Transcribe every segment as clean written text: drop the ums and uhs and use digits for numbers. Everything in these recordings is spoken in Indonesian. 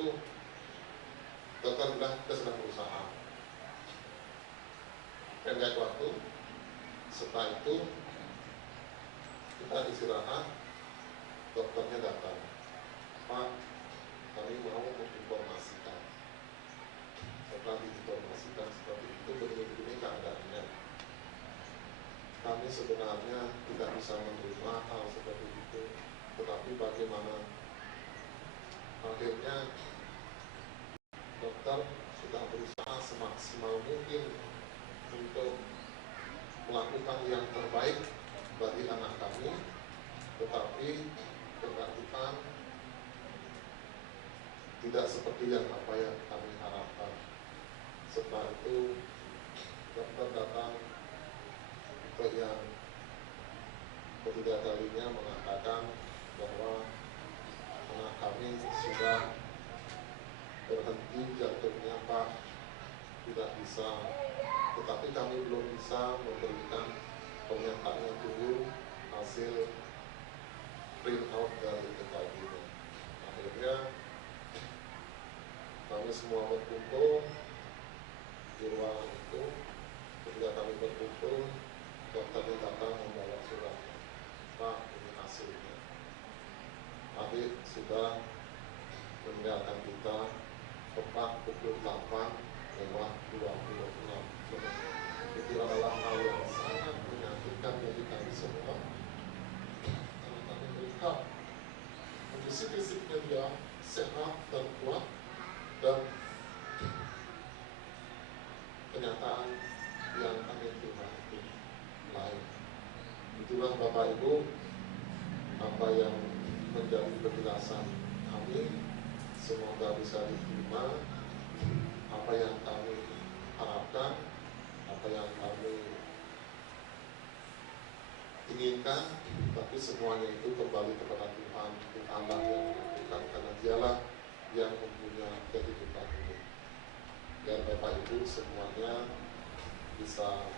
itu dokter bilang kita sedang berusaha. Pendek waktu, setelah itu kita istirahat, dokternya datang, Pak, kami mau menginformasikan. Setelah diinformasikan seperti itu, begini keadaannya. Kami sebenarnya tidak bisa menerima hal seperti itu, tetapi bagaimana? Akhirnya dokter sudah berusaha semaksimal mungkin untuk melakukan yang terbaik bagi anak kami, tetapi keadaan tidak seperti yang apa yang kami harapkan. Setelah itu dokter datang untuk yang ketiga kalinya mengatakan bahwa anak kami sudah berhenti jantungnya, Pak, tidak bisa, tetapi kami belum bisa memberikan pernyataannya dulu hasil print out dari EKG-nya. Akhirnya kami semua berkumpul di ruangan itu. Ketika kami berkumpul, dokternya datang membawa surat, Pak, ini hasilnya. Adik sudah meninggalkan kita tepat pukul 8:26. Itu adalah hal yang sangat menyakitkan bagi kami semua, karena kami melihat fisik-fisiknya dia sehat dan kuat, dan kenyataan yang kami terima itu lain. Itulah Bapak Ibu apa yang menjadi penjelasan kami. Semoga bisa diterima apa yang kami harapkan, apa yang kami inginkan, tapi semuanya itu kembali kepada Tuhan, Allah yang menentukan, karena Dialah yang mempunyai kehidupan ini. Biar Bapak Ibu semuanya bisa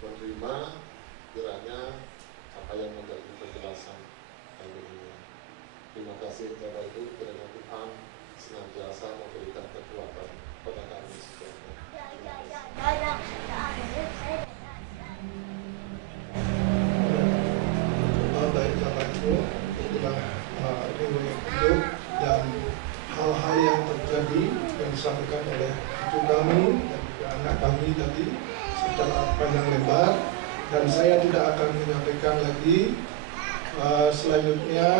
menerima kiranya apa yang menjadi penjelasan kami ini. Terima kasih Bapak Ibu, kiranya Tuhan senantiasa memberikan kekuatan pada kami semuanya. Baik Bapak Ibu, itulah riwayat hidup dan hal-hal yang terjadi yang disampaikan oleh ibu kami dan juga anak kami tadi secara panjang lebar, dan saya tidak akan menyampaikan lagi. Selanjutnya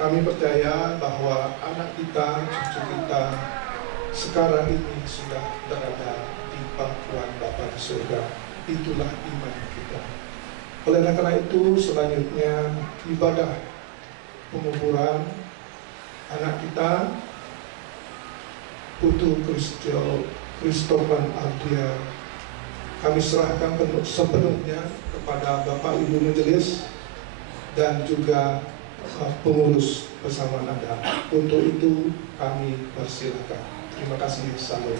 kami percaya bahwa anak kita, cucu kita sekarang ini sudah berada di pangkuan Bapa di surga. Itulah iman kita. Oleh karena itu, selanjutnya ibadah penguburan anak kita, Putu Christopher Ardia, kami serahkan sepenuhnya kepada Bapak Ibu Majelis dan juga pengurus bersama Anda. Untuk itu kami persilakan. Terima kasih. Salam.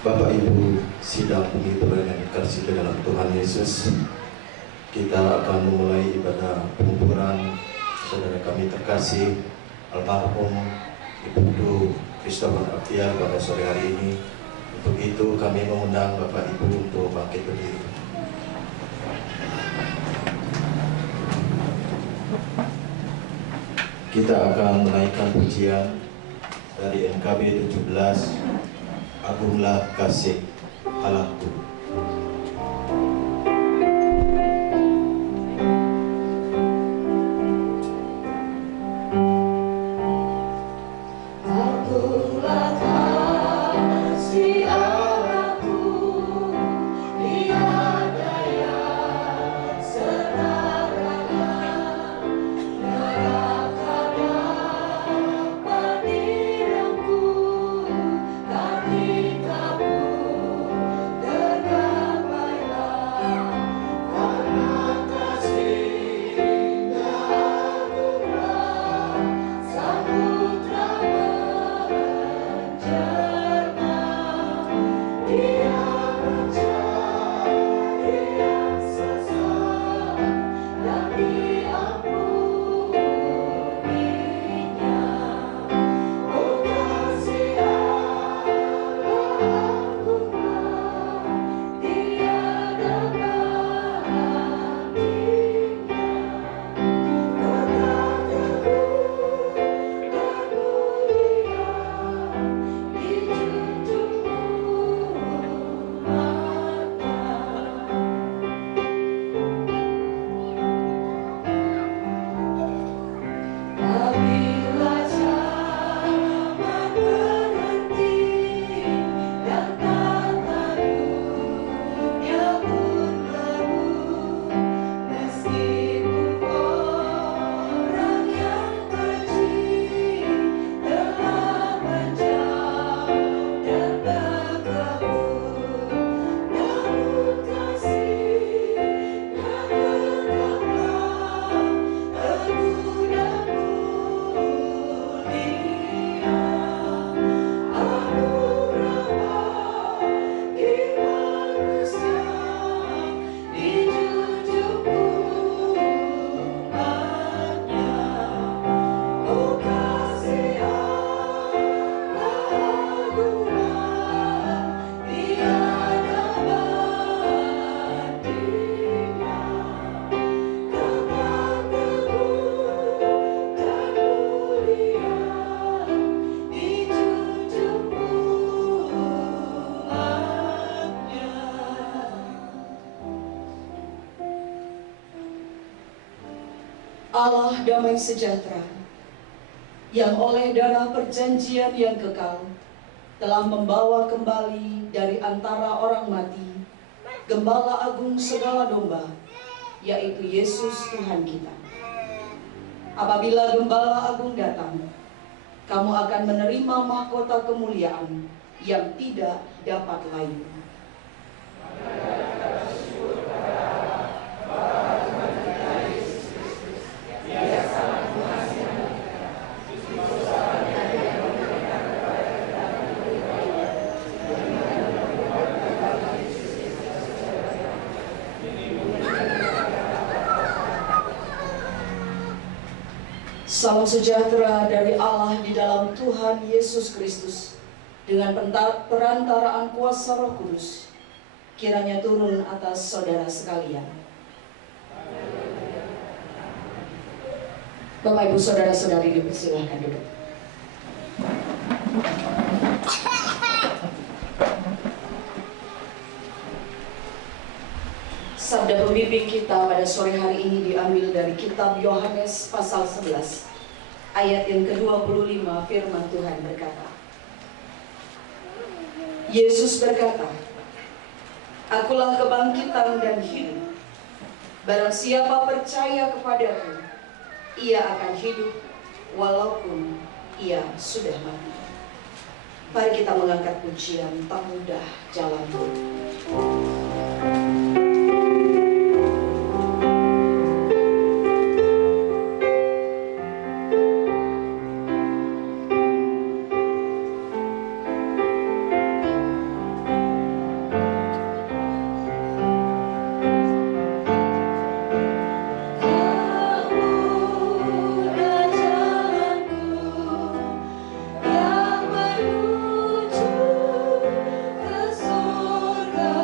Bapak Ibu sidang penghiburan yang dikasihi dalam Tuhan Yesus, kita akan memulai ibadah penguburan saudara kami terkasih almarhum Ibu Christopher Ardia pada sore hari ini. Untuk itu kami mengundang Bapak Ibu untuk bangkit berdiri. Kita akan menaikkan pujian dari NKB 17, Agunglah Kasih Allahku. Terima Allah damai sejahtera, yang oleh darah perjanjian yang kekal telah membawa kembali dari antara orang mati Gembala Agung segala domba, yaitu Yesus Tuhan kita. Apabila Gembala Agung datang, kamu akan menerima mahkota kemuliaan yang tidak dapat lain. Salam sejahtera dari Allah di dalam Tuhan Yesus Kristus dengan perantaraan kuasa Roh Kudus kiranya turun atas saudara sekalian. Bapak Ibu saudara-saudari dipersilahkan duduk. Sabda pembimbing kita pada sore hari ini diambil dari kitab Yohanes pasal 11 ayat yang ke-25. Firman Tuhan berkata, Yesus berkata, Akulah kebangkitan dan hidup. Barang siapa percaya kepadaku, ia akan hidup walaupun ia sudah mati. Mari kita mengangkat pujian tak mudah jalanku. Yang menuju ke surga.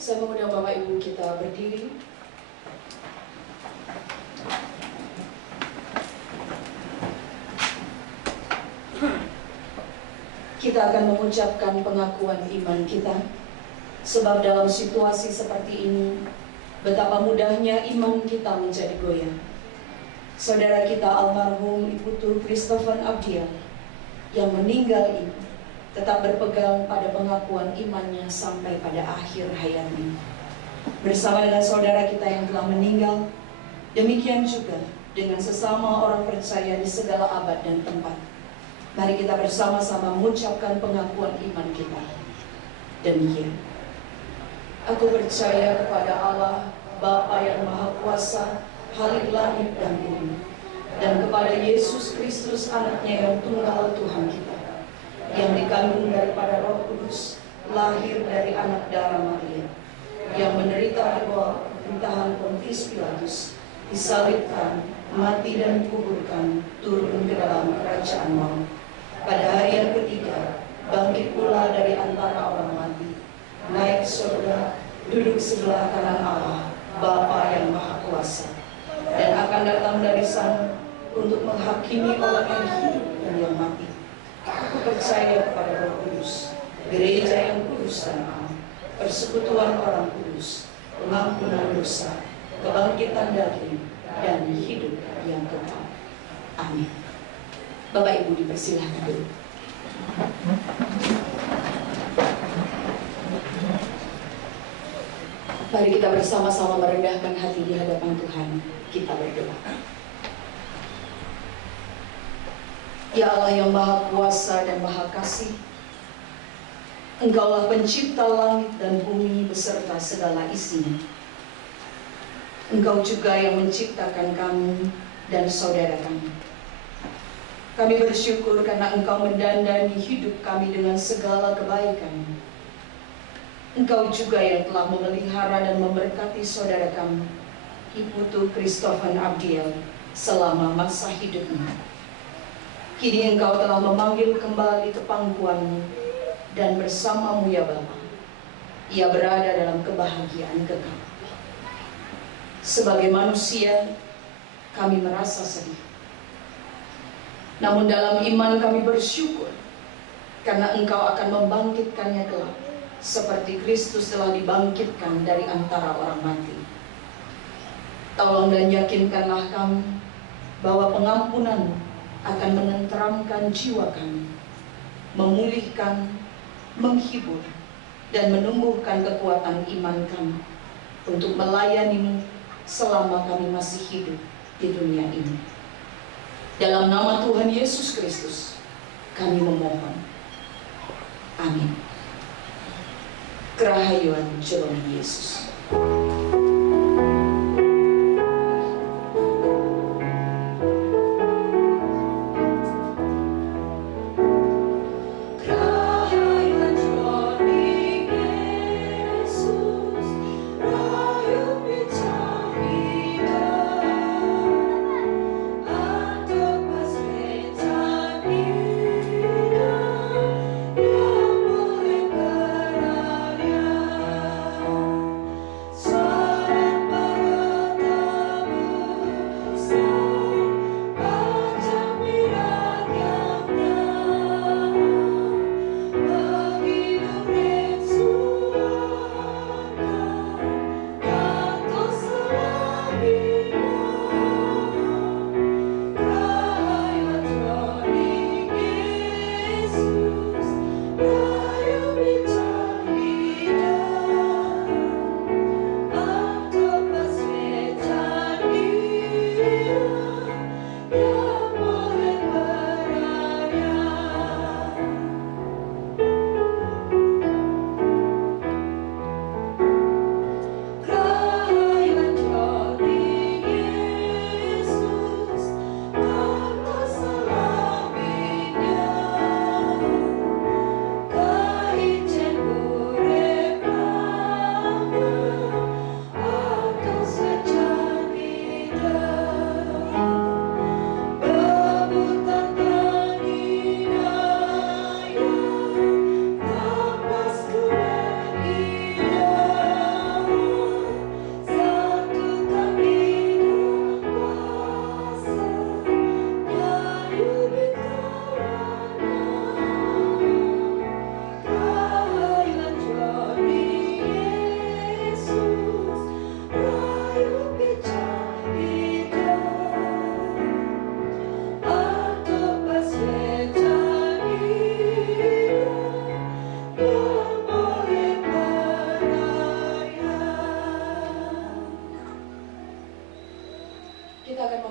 Saya mengundang Bapak Ibu kita berdiri. Kita akan mengucapkan pengakuan iman kita. Sebab dalam situasi seperti ini, betapa mudahnya iman kita menjadi goyah. Saudara kita almarhum Iputu Christopher Abdiel yang meninggal ini tetap berpegang pada pengakuan imannya sampai pada akhir hayatnya. Bersama dengan saudara kita yang telah meninggal, demikian juga dengan sesama orang percaya di segala abad dan tempat. Mari kita bersama-sama mengucapkan pengakuan iman kita. Demikian. Aku percaya kepada Allah, Bapa yang Maha Kuasa, Khalik langit dan bumi, dan kepada Yesus Kristus anaknya yang tunggal Tuhan kita, yang dikandung daripada Roh Kudus, lahir dari anak darah Maria, yang menderita di bawah pemerintahan Pontius Pilatus, disalibkan, mati dan dikuburkan, turun ke dalam kerajaan maut. Pada hari yang ketiga, bangkit pula dari antara orang mati, naik surga, duduk sebelah kanan Allah, Bapa yang Maha Kuasa, dan akan datang dari sana untuk menghakimi orang yang hidup dan yang mati. Aku percaya kepada Roh Kudus, gereja yang kudus dan am, persekutuan orang kudus, pengampunan dosa, kebangkitan daging, dan hidup yang kekal. Amin. Bapak Ibu dipersilahkan dulu. Mari kita bersama-sama merendahkan hati di hadapan Tuhan. Kita berdoa. Ya Allah yang Maha Kuasa dan Maha Kasih, Engkaulah pencipta langit dan bumi beserta segala isinya. Engkau juga yang menciptakan kami dan saudara kami. Kami bersyukur karena Engkau mendandani hidup kami dengan segala kebaikan. Engkau juga yang telah memelihara dan memberkati saudara kami, Iputu Christopher Abdiel, selama masa hidupnya. Kini Engkau telah memanggil kembali ke pangkuanmu, dan bersamamu ya Bapa, ia berada dalam kebahagiaan kekal. Sebagai manusia, kami merasa sedih. Namun dalam iman kami bersyukur, karena Engkau akan membangkitkannya kelak, seperti Kristus telah dibangkitkan dari antara orang mati. Tolong dan yakinkanlah kami bahwa pengampunan akan menenteramkan jiwa kami, memulihkan, menghibur, dan menumbuhkan kekuatan iman kami untuk melayani-Mu selama kami masih hidup di dunia ini. Dalam nama Tuhan Yesus Kristus, kami memohon. Amin. Kerahayuan Jelma Yesus. So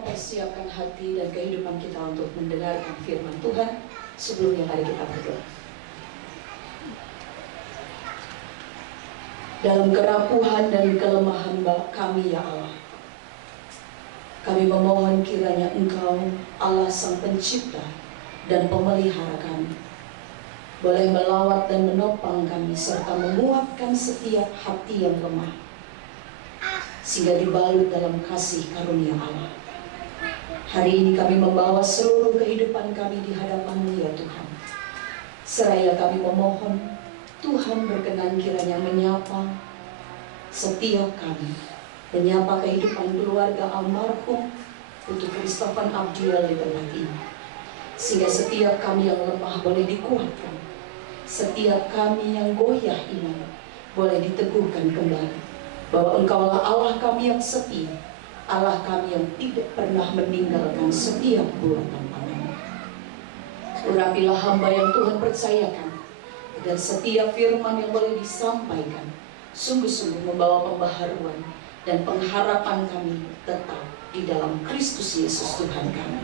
persiapkan hati dan kehidupan kita untuk mendengarkan firman Tuhan. Sebelumnya mari kita berdoa. Dalam kerapuhan dan kelemahan kami ya Allah, kami memohon kiranya Engkau, Allah Sang Pencipta dan Pemelihara kami, boleh melawat dan menopang kami serta menguatkan setiap hati yang lemah, sehingga dibalut dalam kasih karunia Allah. Hari ini kami membawa seluruh kehidupan kami di hadapan-Mu ya Tuhan. Seraya kami memohon, Tuhan berkenan kiranya menyapa setiap kami, menyapa kehidupan keluarga almarhum Putu Kristofan Abdiel di tempat ini, sehingga setiap kami yang lemah boleh dikuatkan, setiap kami yang goyah iman boleh diteguhkan kembali, bahwa Engkaulah Allah kami yang setia, Allah kami yang tidak pernah meninggalkan setiap buatan tangan. Urapilah hamba yang Tuhan percayakan, agar setiap firman yang boleh disampaikan sungguh-sungguh membawa pembaharuan dan pengharapan kami tetap di dalam Kristus Yesus Tuhan kami.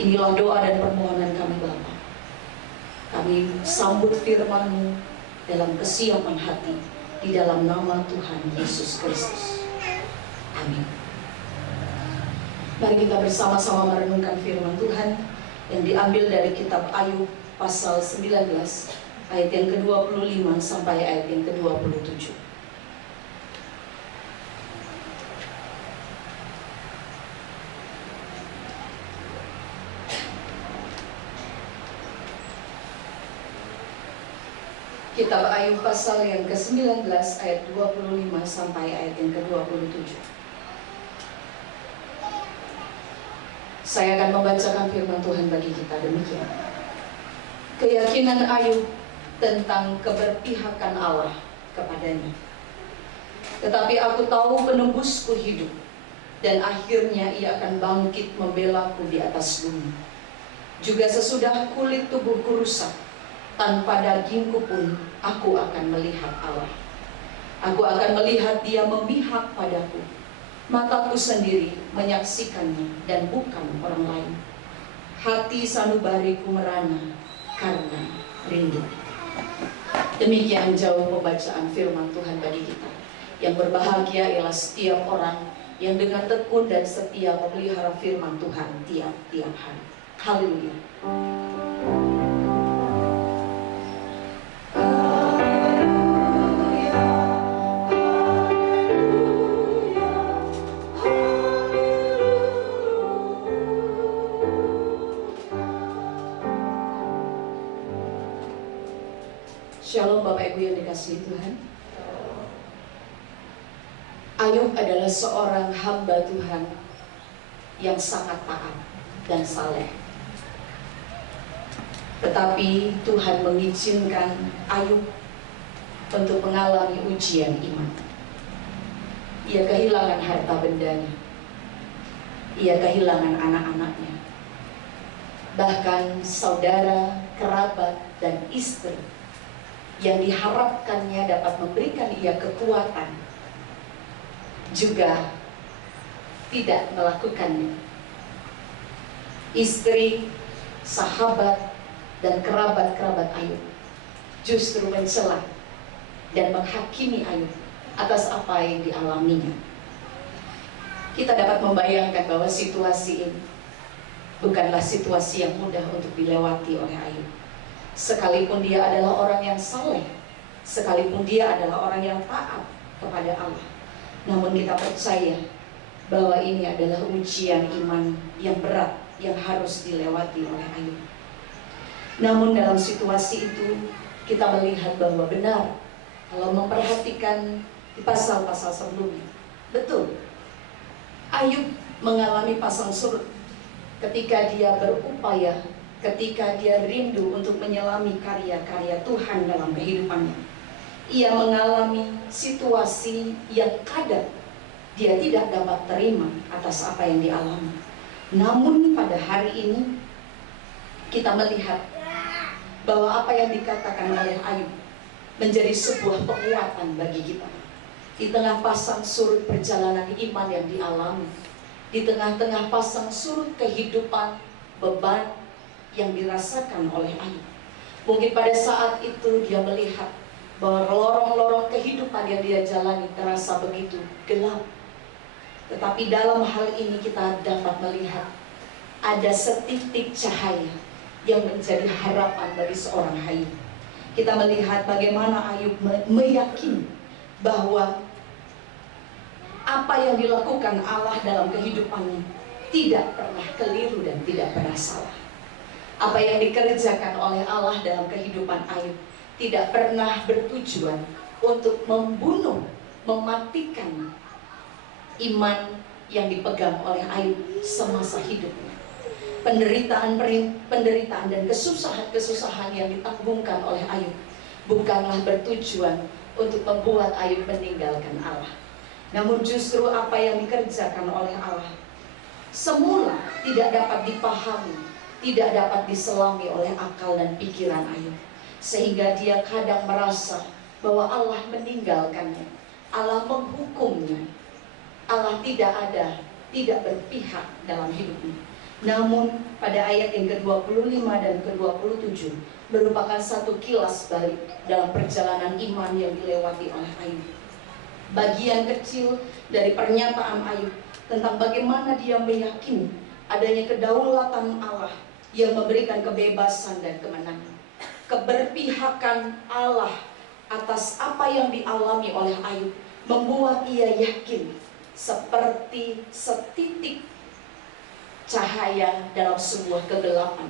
Inilah doa dan permohonan kami Bapa. Kami sambut firman-Mu dalam kesiapan hati, di dalam nama Tuhan Yesus Kristus. Amin. Mari kita bersama-sama merenungkan firman Tuhan yang diambil dari kitab Ayub pasal 19 ayat yang ke-25 sampai ayat yang ke-27. Kitab Ayub pasal yang ke-19 ayat 25 sampai ayat yang ke-27. Saya akan membacakan firman Tuhan bagi kita demikian. Keyakinan Ayub tentang keberpihakan Allah kepadanya. Tetapi aku tahu penebusku hidup, dan akhirnya ia akan bangkit membelaku di atas bumi. Juga sesudah kulit tubuhku rusak, tanpa dagingku pun aku akan melihat Allah. Aku akan melihat Dia memihak padaku. Mataku sendiri menyaksikannya dan bukan orang lain. Hati sanubariku merana karena rindu. Demikian jauh pembacaan firman Tuhan bagi kita. Yang berbahagia ialah setiap orang yang dengan tekun dan setia memelihara firman Tuhan tiap-tiap hari. Haleluya. Shalom Bapak Ibu yang dikasihi Tuhan. Ayub adalah seorang hamba Tuhan yang sangat taat dan saleh. Tetapi Tuhan mengizinkan Ayub untuk mengalami ujian iman. Ia kehilangan harta bendanya. Ia kehilangan anak-anaknya. Bahkan saudara, kerabat, dan istri yang diharapkannya dapat memberikan ia kekuatan juga tidak melakukannya. Istri, sahabat, dan kerabat-kerabat Ayub justru mencela dan menghakimi Ayub atas apa yang dialaminya. Kita dapat membayangkan bahwa situasi ini bukanlah situasi yang mudah untuk dilewati oleh Ayub. Sekalipun dia adalah orang yang saleh, sekalipun dia adalah orang yang taat kepada Allah, namun kita percaya bahwa ini adalah ujian iman yang berat yang harus dilewati oleh Ayub. Namun dalam situasi itu kita melihat bahwa benar, kalau memperhatikan di pasal-pasal sebelumnya, betul, Ayub mengalami pasang surut ketika dia berupaya, ketika dia rindu untuk menyelami karya-karya Tuhan dalam kehidupannya. Ia mengalami situasi yang kadang dia tidak dapat terima atas apa yang dialami. Namun pada hari ini kita melihat bahwa apa yang dikatakan oleh Ayub menjadi sebuah penguatan bagi kita. Di tengah pasang surut perjalanan iman yang dialami, di tengah-tengah pasang surut kehidupan, beban yang dirasakan oleh Ayub. Mungkin pada saat itu dia melihat bahwa lorong-lorong kehidupan yang dia jalani terasa begitu gelap. Tetapi dalam hal ini kita dapat melihat ada setitik cahaya yang menjadi harapan bagi seorang Ayub. Kita melihat bagaimana Ayub meyakini bahwa apa yang dilakukan Allah dalam kehidupannya tidak pernah keliru dan tidak pernah salah. Apa yang dikerjakan oleh Allah dalam kehidupan Ayub tidak pernah bertujuan untuk membunuh, mematikan iman yang dipegang oleh Ayub semasa hidupnya. Penderitaan dan kesusahan yang ditanggungkan oleh Ayub bukanlah bertujuan untuk membuat Ayub meninggalkan Allah. Namun justru apa yang dikerjakan oleh Allah semula tidak dapat dipahami, tidak dapat diselami oleh akal dan pikiran Ayub. Sehingga dia kadang merasa bahwa Allah meninggalkannya, Allah menghukumnya, Allah tidak berpihak dalam hidupnya. Namun pada ayat yang ke-25 dan ke-27 merupakan satu kilas balik dalam perjalanan iman yang dilewati oleh Ayub. Bagian kecil dari pernyataan Ayub tentang bagaimana dia meyakini adanya kedaulatan Allah yang memberikan kebebasan dan kemenangan. Keberpihakan Allah atas apa yang dialami oleh Ayub membuat ia yakin seperti setitik cahaya dalam sebuah kegelapan.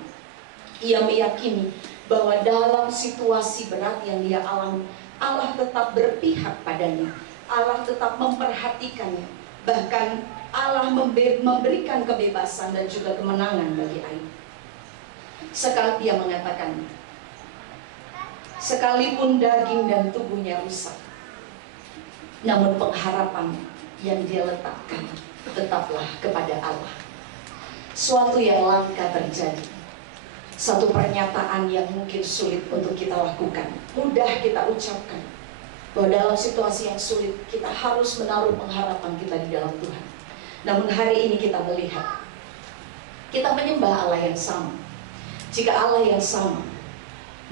Ia meyakini bahwa dalam situasi berat yang dia alami, Allah tetap berpihak padanya, Allah tetap memperhatikannya, bahkan Allah memberikan kebebasan dan juga kemenangan bagi Ayub. Sekali dia mengatakan, sekalipun daging dan tubuhnya rusak, namun pengharapan yang dia letakkan tetaplah kepada Allah. Suatu yang langka terjadi, satu pernyataan yang mungkin sulit untuk kita lakukan, mudah kita ucapkan, bahwa dalam situasi yang sulit kita harus menaruh pengharapan kita di dalam Tuhan. Namun hari ini kita melihat, kita menyembah Allah yang sama. Jika Allah yang sama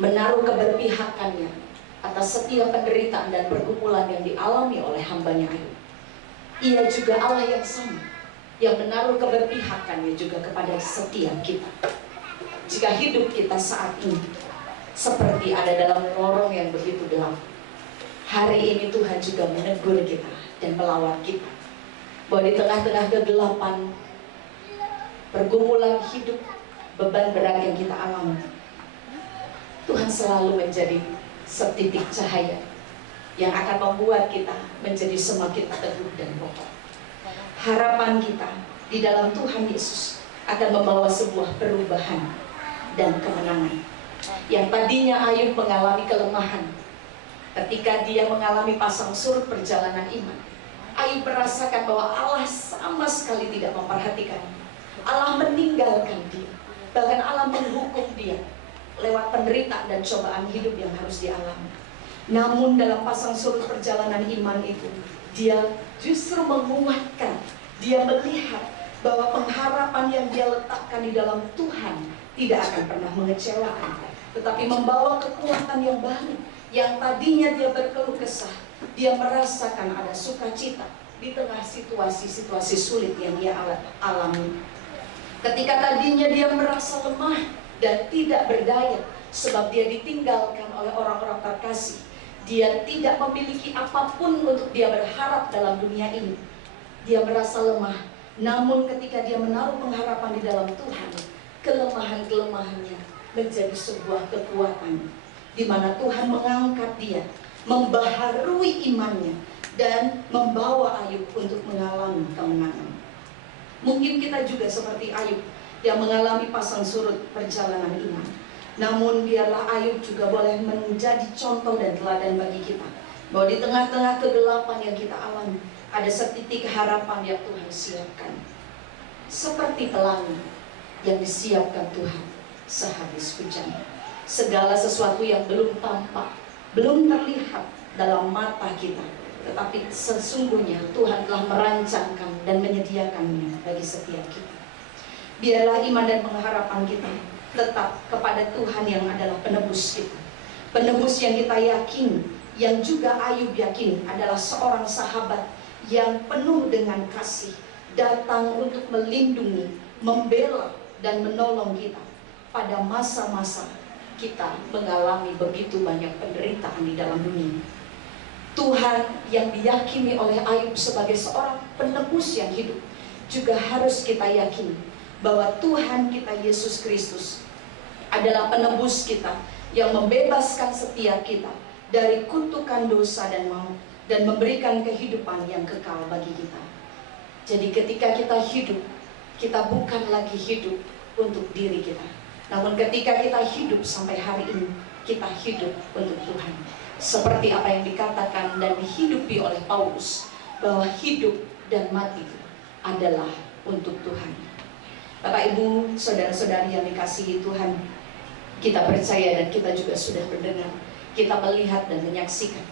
menaruh keberpihakannya atas setiap penderitaan dan pergumulan yang dialami oleh hambanya Ayub, ia juga Allah yang sama yang menaruh keberpihakannya juga kepada setiap kita. Jika hidup kita saat ini seperti ada dalam lorong yang begitu gelap, hari ini Tuhan juga menegur kita dan melawat kita bahwa di tengah-tengah kegelapan, pergumulan hidup, beban berat yang kita alami, Tuhan selalu menjadi setitik cahaya yang akan membuat kita menjadi semakin teguh dan kokoh. Harapan kita di dalam Tuhan Yesus akan membawa sebuah perubahan dan kemenangan. Yang tadinya Ayub mengalami kelemahan ketika dia mengalami pasang surut perjalanan iman, Ayub merasakan bahwa Allah sama sekali tidak memperhatikan. Allah meninggalkan dia, bahkan Allah menghukum dia lewat penderitaan dan cobaan hidup yang harus dialami. Namun dalam pasang surut perjalanan iman itu, dia justru menguatkan, dia melihat bahwa pengharapan yang dia letakkan di dalam Tuhan tidak akan pernah mengecewakan, tetapi membawa kekuatan yang baru. Yang tadinya dia berkeluh kesah, dia merasakan ada sukacita di tengah situasi-situasi sulit yang dia alami. Ketika tadinya dia merasa lemah dan tidak berdaya sebab dia ditinggalkan oleh orang-orang terkasih, dia tidak memiliki apapun untuk dia berharap dalam dunia ini, dia merasa lemah. Namun ketika dia menaruh pengharapan di dalam Tuhan, kelemahan-kelemahannya menjadi sebuah kekuatan, di mana Tuhan mengangkat dia, membaharui imannya, dan membawa Ayub untuk mengalami kemenangan. Mungkin kita juga seperti Ayub yang mengalami pasang surut perjalanan iman. Namun biarlah Ayub juga boleh menjadi contoh dan teladan bagi kita, bahwa di tengah-tengah kegelapan yang kita alami, ada setitik harapan yang Tuhan siapkan, seperti pelangi yang disiapkan Tuhan sehabis hujan. Segala sesuatu yang belum tampak, belum terlihat dalam mata kita, tetapi sesungguhnya Tuhan telah merancangkan dan menyediakannya bagi setiap kita. Biarlah iman dan pengharapan kita tetap kepada Tuhan yang adalah penebus kita. Penebus yang kita yakini, yang juga Ayub yakini adalah seorang sahabat yang penuh dengan kasih, datang untuk melindungi, membela, dan menolong kita pada masa-masa kita mengalami begitu banyak penderitaan di dalam dunia. Tuhan yang diyakini oleh Ayub sebagai seorang penebus yang hidup, juga harus kita yakini bahwa Tuhan kita Yesus Kristus adalah penebus kita yang membebaskan setiap kita dari kutukan dosa dan maut dan memberikan kehidupan yang kekal bagi kita. Jadi ketika kita hidup, kita bukan lagi hidup untuk diri kita, namun ketika kita hidup sampai hari ini, kita hidup untuk Tuhan. Seperti apa yang dikatakan dan dihidupi oleh Paulus, bahwa hidup dan mati adalah untuk Tuhan. Bapak, Ibu, saudara-saudari yang dikasihi Tuhan, kita percaya dan kita juga sudah mendengar, kita melihat dan menyaksikan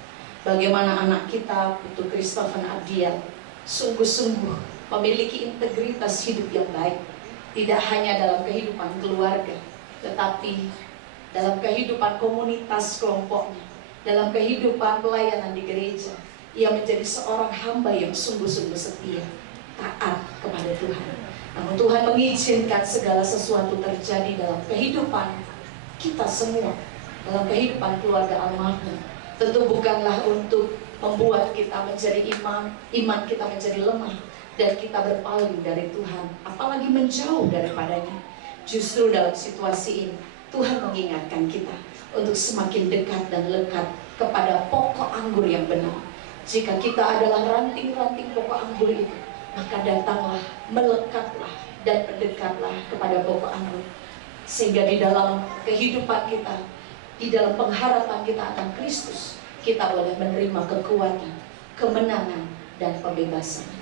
bagaimana anak kita, Putu Christopher Abdiel, sungguh-sungguh memiliki integritas hidup yang baik. Tidak hanya dalam kehidupan keluarga, tetapi dalam kehidupan komunitas kelompoknya, dalam kehidupan pelayanan di gereja. Ia menjadi seorang hamba yang sungguh-sungguh setia, taat kepada Tuhan. Namun Tuhan mengizinkan segala sesuatu terjadi dalam kehidupan kita semua, dalam kehidupan keluarga almarhum. Tentu bukanlah untuk membuat kita menjadi iman kita menjadi lemah, dan kita berpaling dari Tuhan, apalagi menjauh daripadanya. Justru dalam situasi ini, Tuhan mengingatkan kita untuk semakin dekat dan lekat kepada pokok anggur yang benar. Jika kita adalah ranting-ranting pokok anggur itu, maka datanglah, melekatlah, dan mendekatlah kepada pokok anggur. Sehingga di dalam kehidupan kita, di dalam pengharapan kita akan Kristus, kita boleh menerima kekuatan, kemenangan, dan pembebasan.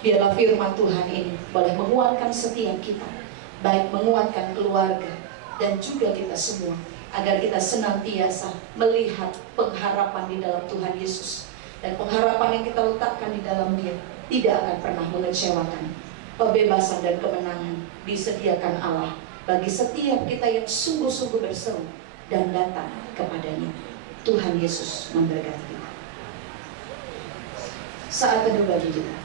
Biarlah firman Tuhan ini boleh menguatkan setiap kita, baik menguatkan keluarga dan juga kita semua, agar kita senantiasa melihat pengharapan di dalam Tuhan Yesus. Dan pengharapan yang kita letakkan di dalam Dia tidak akan pernah mengecewakan. Pembebasan dan kemenangan disediakan Allah bagi setiap kita yang sungguh-sungguh berseru dan datang kepadanya. Tuhan Yesus memberkati. Saat teduh bagi kita.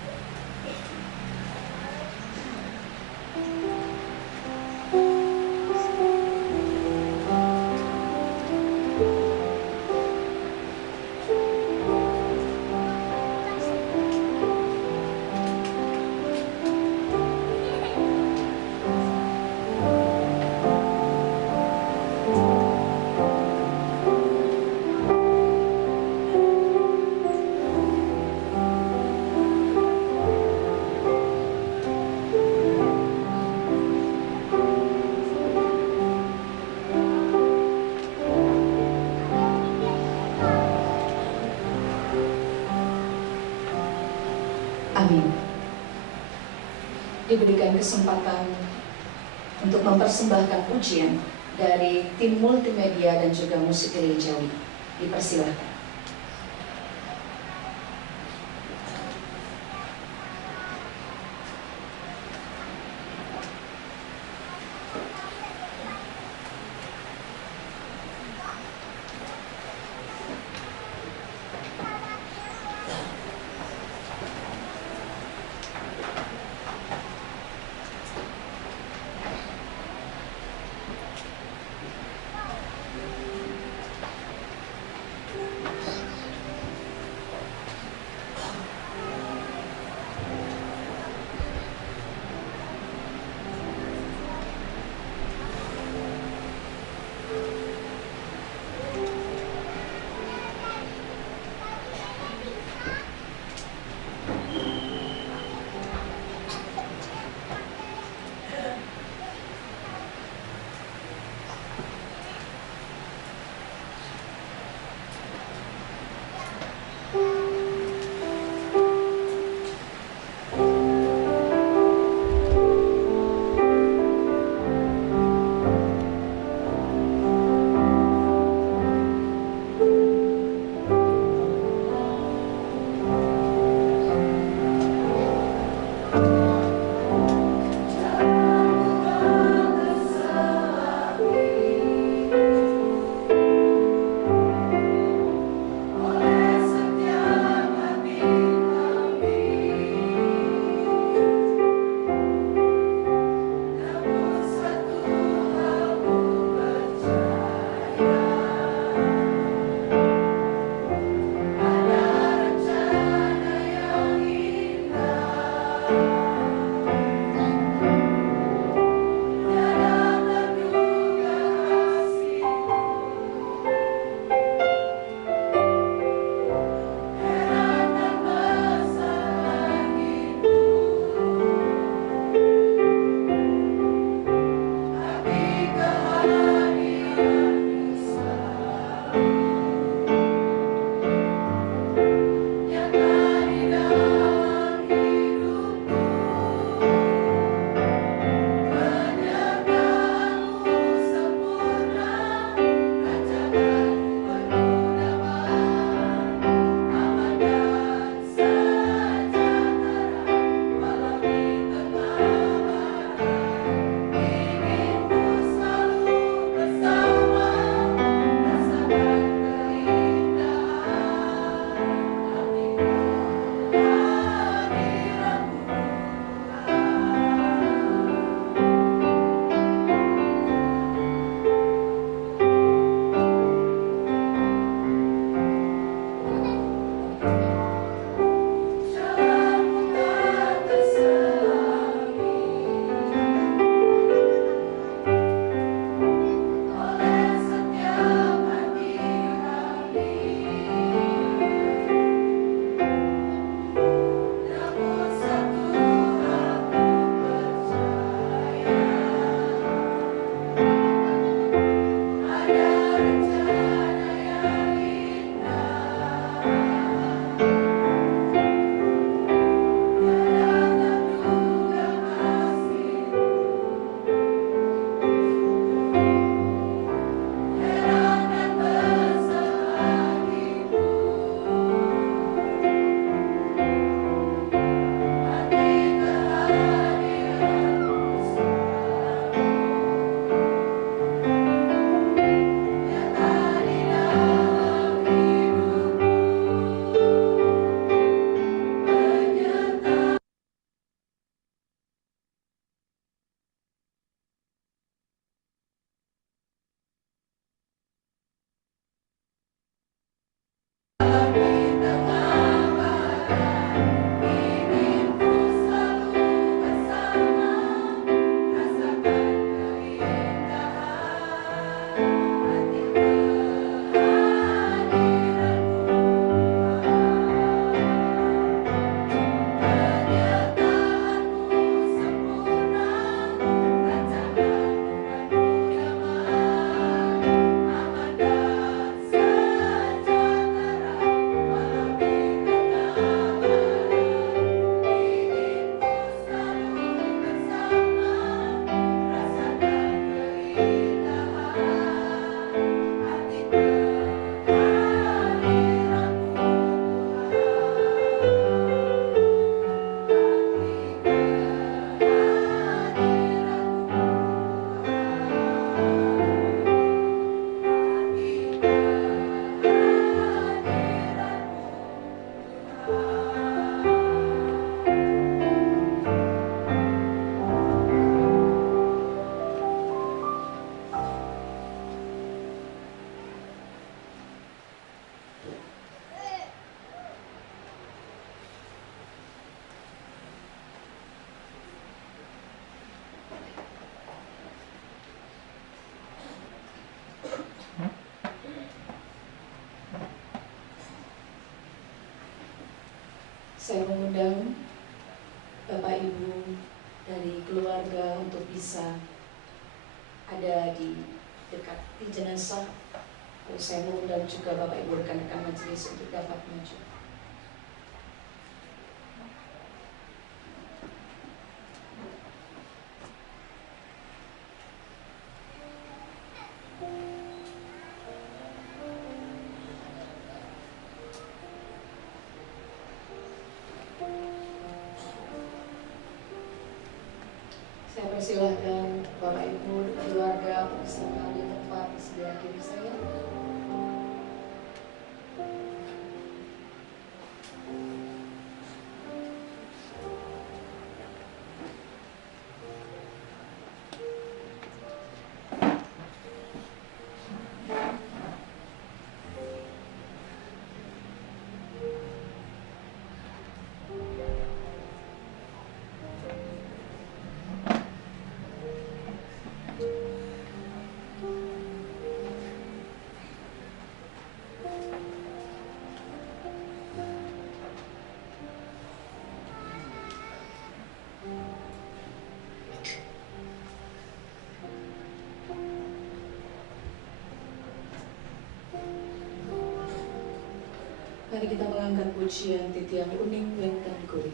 Amin. Diberikan kesempatan untuk mempersembahkan pujian dari tim multimedia dan juga musik gerejawi. Dipersilahkan. Saya mengundang Bapak Ibu dari keluarga untuk bisa ada di dekat di jenazah. Lalu saya mengundang juga Bapak Ibu rekan-rekan majelis untuk dapat maju. Saya persilahkan Bapak Ibu keluarga untuk bisa mengambil tempat di sebelah kiri saya. Mari kita mengangkat pujian titian uning wenten guri.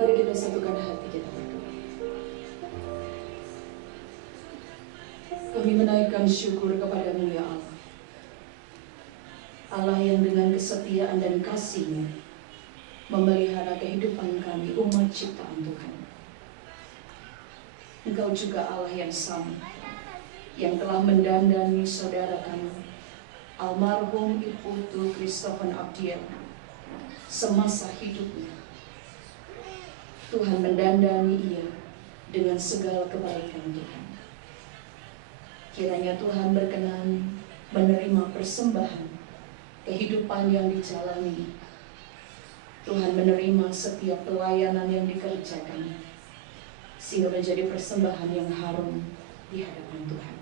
Mari kita satukan hati kita berdoa. Kami menaikkan syukur kepadamu ya Allah. Allah yang dengan kesetiaan dan kasih-Nya memelihara kehidupan kami umat ciptaan Tuhan. Engkau juga Allah yang sama, yang telah mendandani saudara kami, almarhum Iputu Christopher Abdiel, semasa hidupnya. Tuhan mendandani ia dengan segala kebaikan Tuhan. Kiranya Tuhan berkenan menerima persembahan kehidupan yang dijalani. Tuhan menerima setiap pelayanan yang dikerjakan, sehingga menjadi persembahan yang harum di hadapan Tuhan.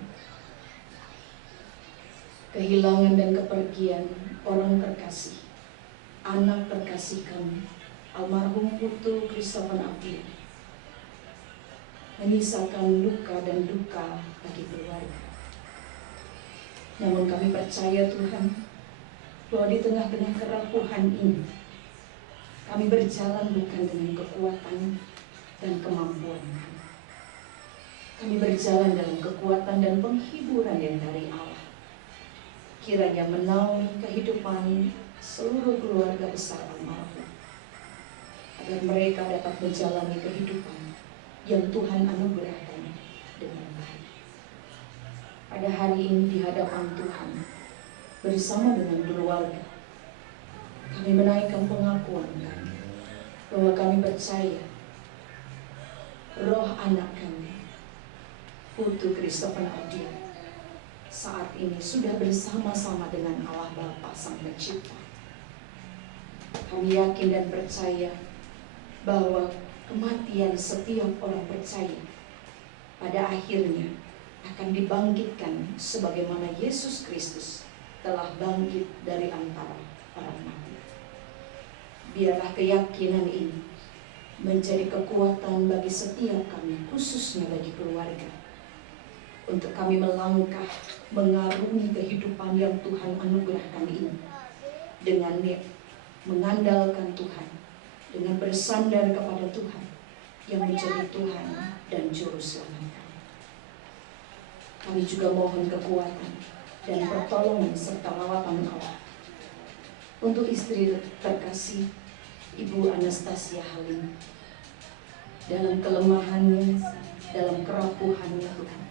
Kehilangan dan kepergian orang terkasih, anak terkasih kami, almarhum Putu Christopher Abdiel. menyisakan luka dan duka bagi keluarga. Namun kami percaya Tuhan, bahwa di tengah-tengah kerapuhan ini, kami berjalan bukan dengan kekuatan dan kemampuan kami. Kami berjalan dalam kekuatan dan penghiburan yang dari Allah. Kiranya menaungi kehidupan seluruh keluarga besar almarhum, agar mereka dapat menjalani kehidupan yang Tuhan anugerahkan dengan baik. Pada hari ini di hadapan Tuhan, bersama dengan keluarga, kami menaikkan pengakuan kami bahwa kami percaya roh anak kami, Putu Christopher Adia, saat ini sudah bersama-sama dengan Allah Bapa Sang Pencipta. Kami yakin dan percaya bahwa kematian setiap orang percaya pada akhirnya akan dibangkitkan sebagaimana Yesus Kristus telah bangkit dari antara orang mati. Biarlah keyakinan ini menjadi kekuatan bagi setiap kami, khususnya bagi keluarga, untuk kami melangkah mengarungi kehidupan yang Tuhan anugerahkan ini dengan mengandalkan Tuhan, dengan bersandar kepada Tuhan yang menjadi Tuhan dan Juru Selamat kami. Kami juga mohon kekuatan dan pertolongan serta lawatan Allah untuk istri terkasih Ibu Anastasia Halim, dalam kelemahannya, dalam kerapuhannya Tuhan.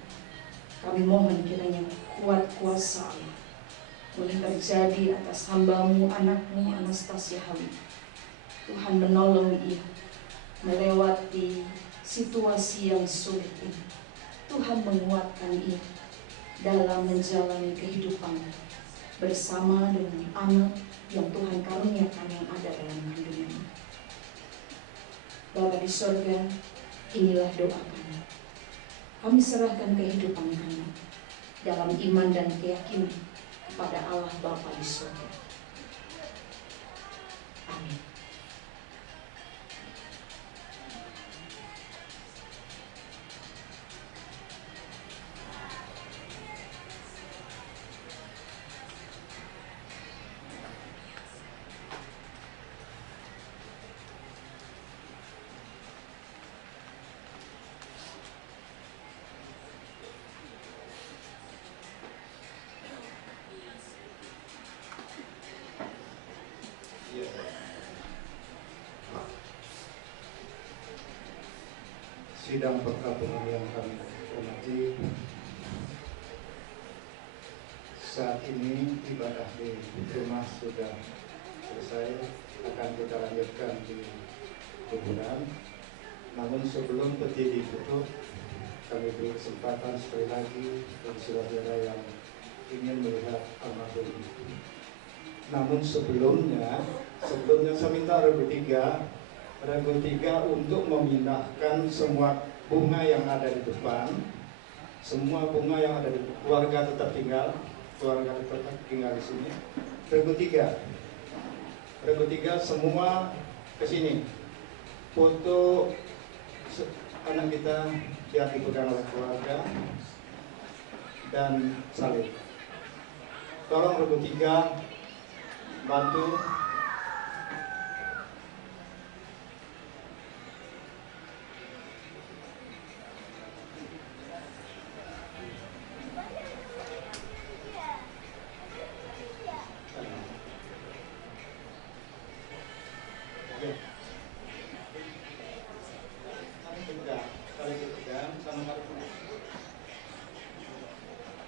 Kami mohon kiranya kuat kuasa Allah boleh terjadi atas hamba-Mu, anak-Mu Anastasia Halim. Tuhan menolong ia melewati situasi yang sulit ini. Tuhan menguatkan ia dalam menjalani kehidupan bersama dengan anak yang Tuhan karuniakan yang ada dalam kandungannya. Bapa di sorga, inilah doa kami. Kami serahkan kehidupan kami dalam iman dan keyakinan kepada Allah Bapa di sorga. Amin. Sidang perkabungan yang kami hormati, saat ini ibadah di rumah sudah selesai, akan kita lanjutkan di kuburan. Namun sebelum peti ditutup, kami beri kesempatan sekali lagi bagi saudara yang ingin melihat almarhum. Namun sebelumnya saya minta regu tiga untuk memindahkan semua bunga yang ada di depan. Semua bunga yang ada di keluarga tetap tinggal di sini. Regu tiga semua ke sini. Foto anak kita biar dipegang oleh keluarga dan salib. Tolong regu tiga bantu.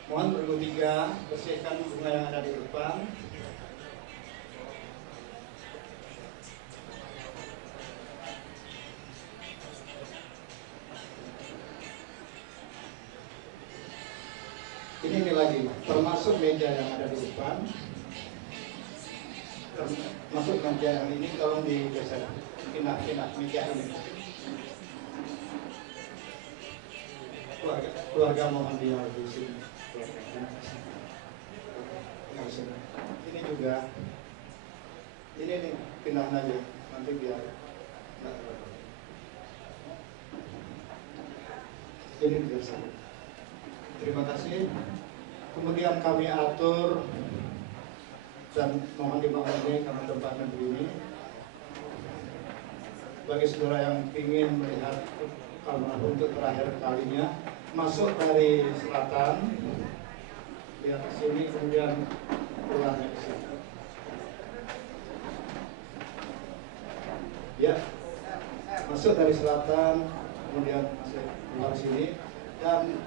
Mohon regu tiga bersihkan bunga yang ada di depan. Ini lagi, termasuk meja yang ada di depan. Termasuk meja yang ini tolong digeser, pindah meja ini. Keluarga mohon dia di sini. Ini juga, ini nih pindah aja, nanti biar Ini tidak salib. Terima kasih. Kemudian kami atur dan mohon dimaklumi karena tempatnya begini. Bagi saudara yang ingin melihat almarhum untuk terakhir kalinya, masuk dari selatan, lihat ke sini, kemudian keluarnya ke sini. Ya, masuk dari selatan, kemudian masuk keluar sini, dan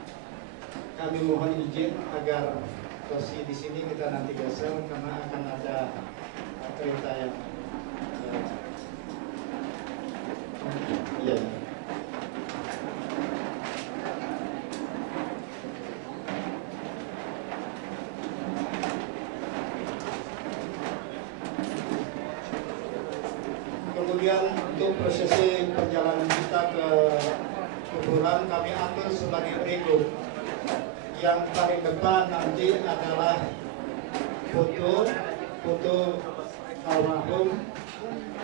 kami mohon izin agar kursi di sini kita nanti geser karena akan ada kereta yang iya. Kemudian untuk prosesi perjalanan kita ke kuburan kami atur sebagai berikut. Yang paling depan nanti adalah foto almarhum,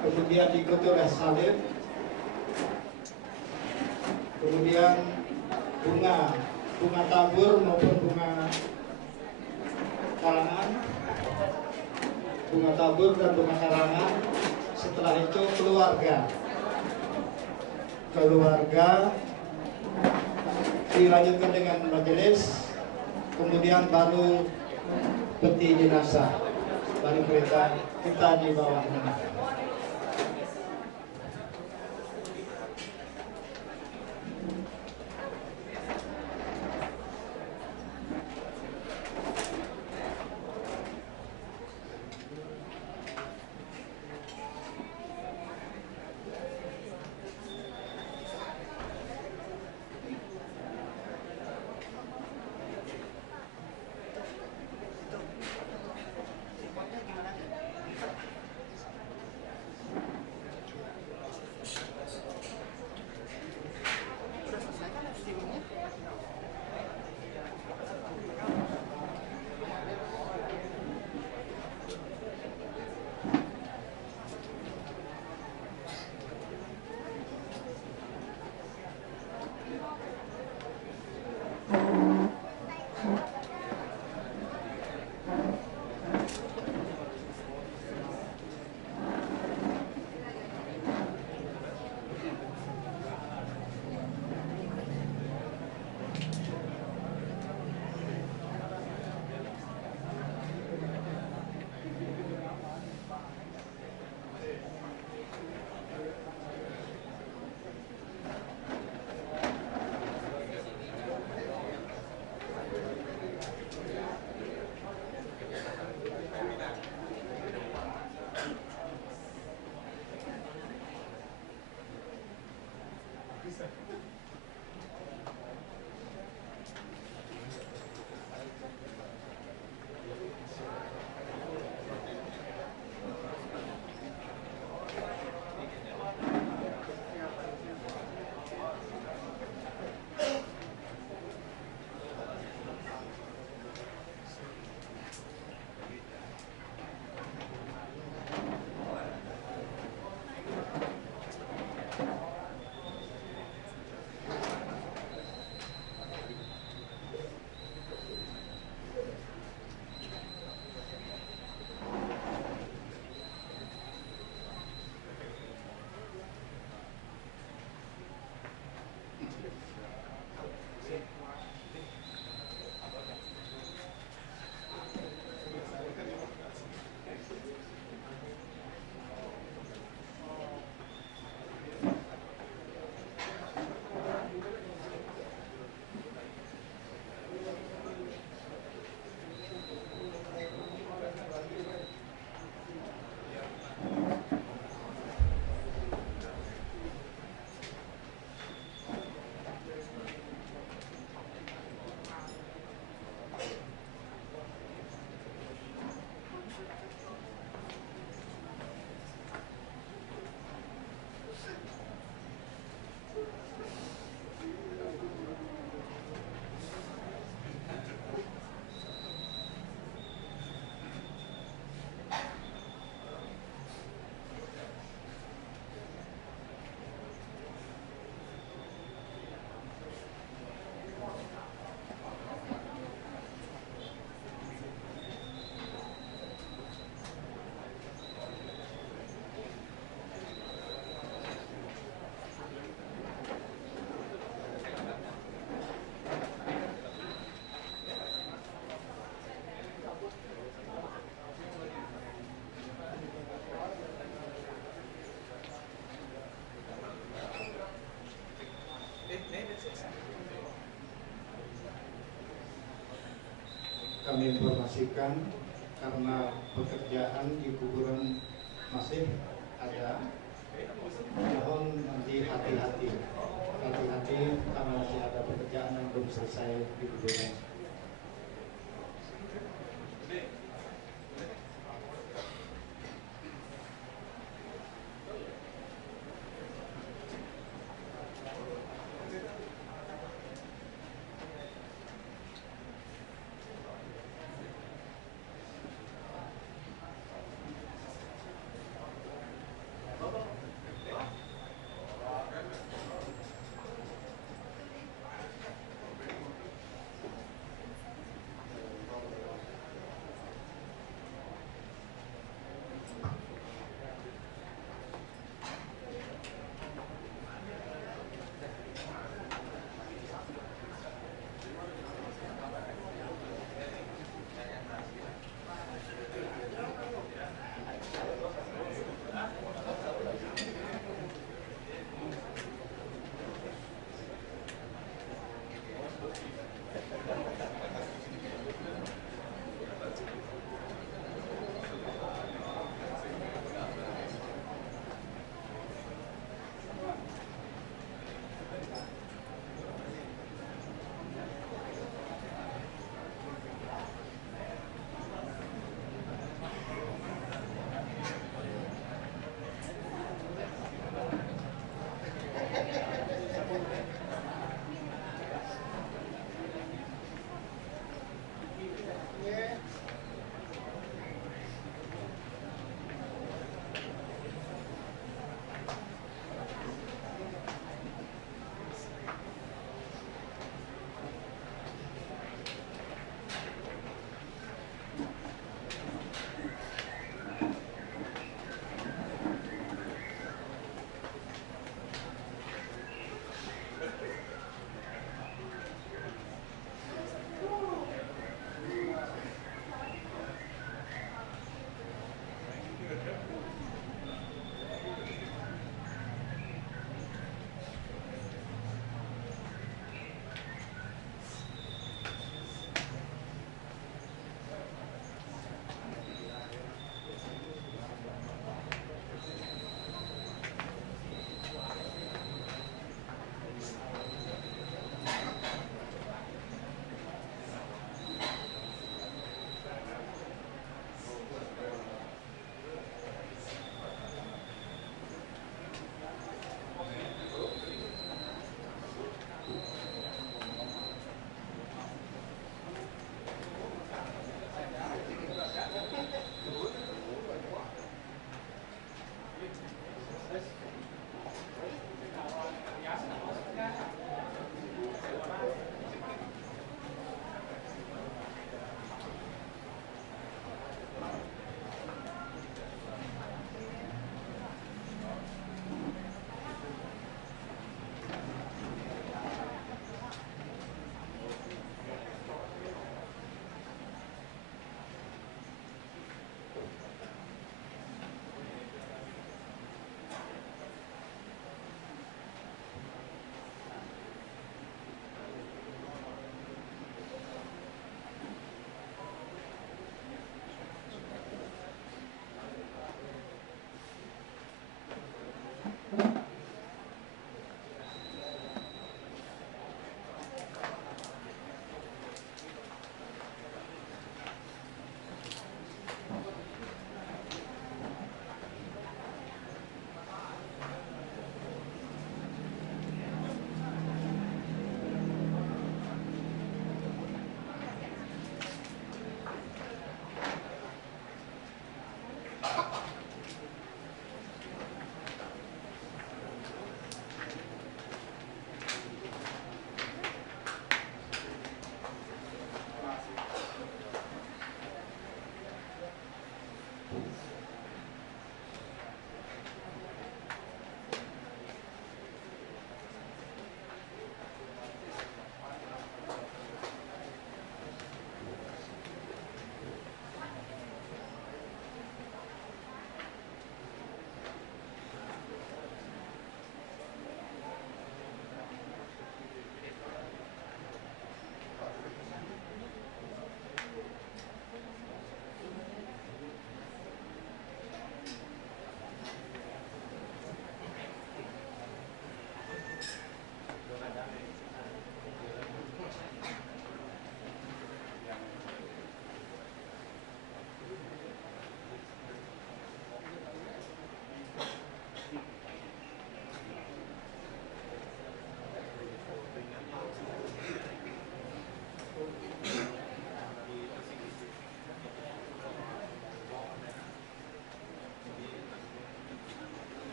kemudian diikuti oleh salib, kemudian bunga tabur maupun bunga karangan, bunga tabur dan bunga karangan. Setelah itu keluarga dilanjutkan dengan majelis, kemudian baru peti jenazah, baru kereta kita di bawahnya. kami informasikan karena pekerjaan di kuburan masih ada, mohon nanti hati-hati karena masih ada pekerjaan yang belum selesai di kuburan.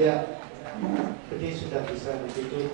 Ya, ini sudah bisa ditutup.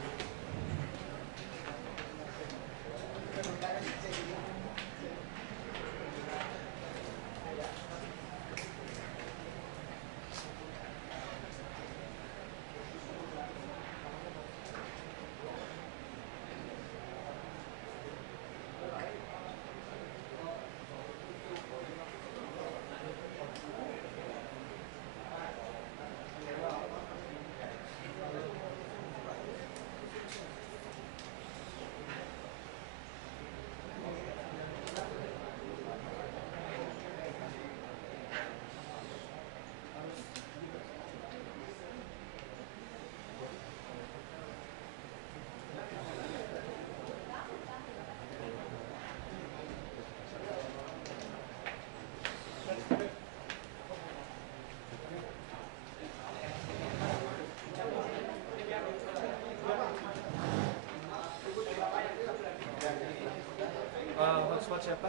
Hotspot siapa?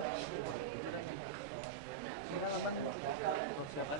Siapa?